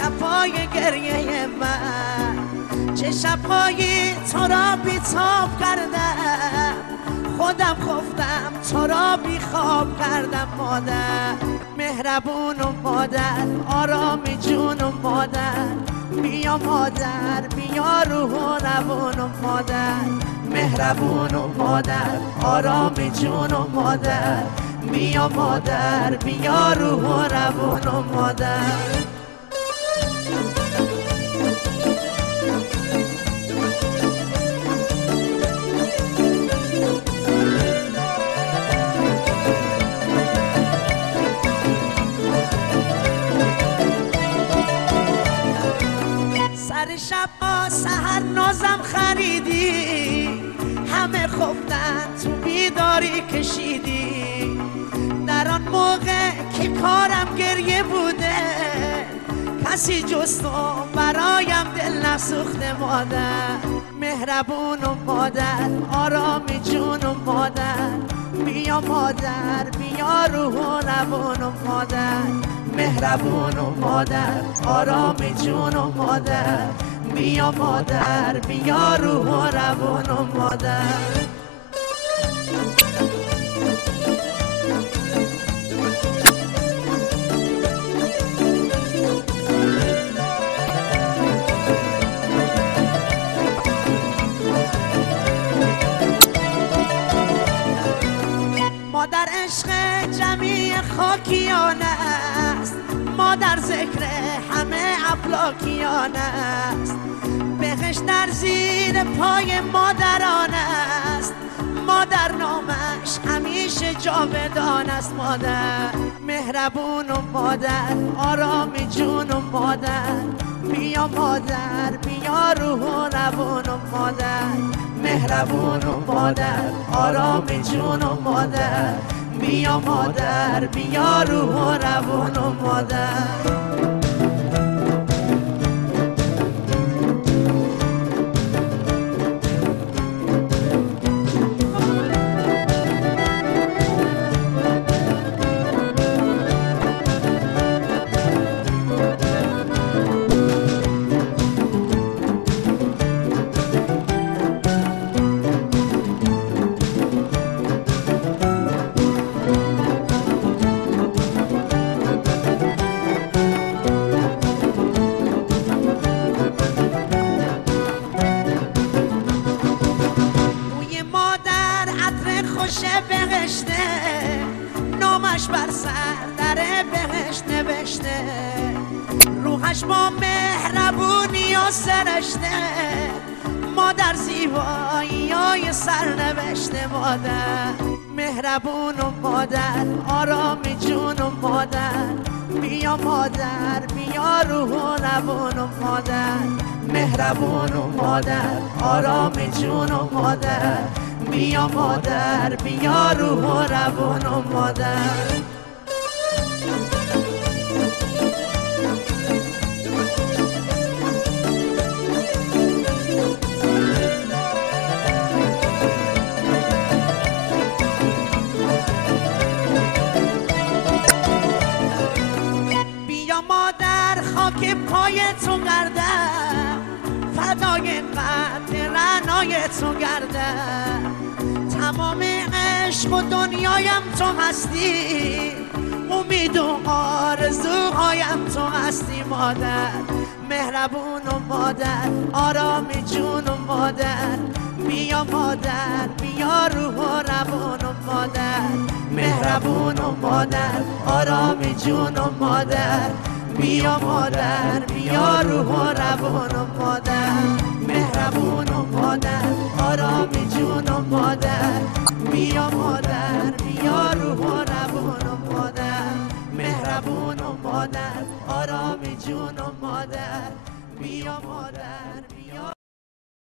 شب‌های گریه من، چه شب‌هایی تو را بی‌تاب کردم، خودم خفتم تو را بیخواب کردم. مادر مهربون و مادر آرامی جون و مادر، بیا مادر بیا روح و روان و مادر، مهربون و مادر آرامی جون و مادر، بیا مادر بیا روح و روان و مادر. سر شب با سحر نازم خریدی، همه خفتن تو بیداری کشیدی. در آن موقع که کارم گریه بوده، کسی جز تو برایم دل نسوخته. مادر مهربون و مادر آرامی جون و مادر، بیا مادر بیا روح و روان و مادر، مهربون و مادر آرامی جون و مادر، بیا مادر بیا روح و روان و مادر. مادر عشق جمیع خاکیان است، مادر ذکر همه افلاکیان است. بهشت در زیر پای مادران است، مادر نامش همیشه جاودان است. مادر مهربون و مادر آرامی جون و مادر، بیا مادر بیا روح و روان و مادر، مهربون و مادر آرامی جون و مادر، بیا مادر بیا روح و روان و مادر. بهشته نامش بر سر در بهشت نوشته، روحش با مهربونی و سرشته، مادر زیبایی های سر نوشته. مادر مهربون و مادر آرامی جون و مادر، بیا مادر بیا روح و روان و مادر، مهربون و مادر آرامی جون و مادر، بیا مادر بیا روح و روان و مادر. بیا مادر خاک پای تو گردم، فدای قد رعنای تو گردم، تمام عشق و دنیایم تو هستی، امید و آرزوهایم تو هستی. مادر مهربون و مادر آرامی جون و مادر، بیا مادر بیا روح و روان و مادر، مهربون و مادر آرامی جون و مادر، بیا مادر بیا روح و روان و مادر، مهربون و مادر آرامی جون و مادر، بیا مادر بیا روح و روان و مادر، مهربون و مادر آرامی جون و مادر، بیا مادر.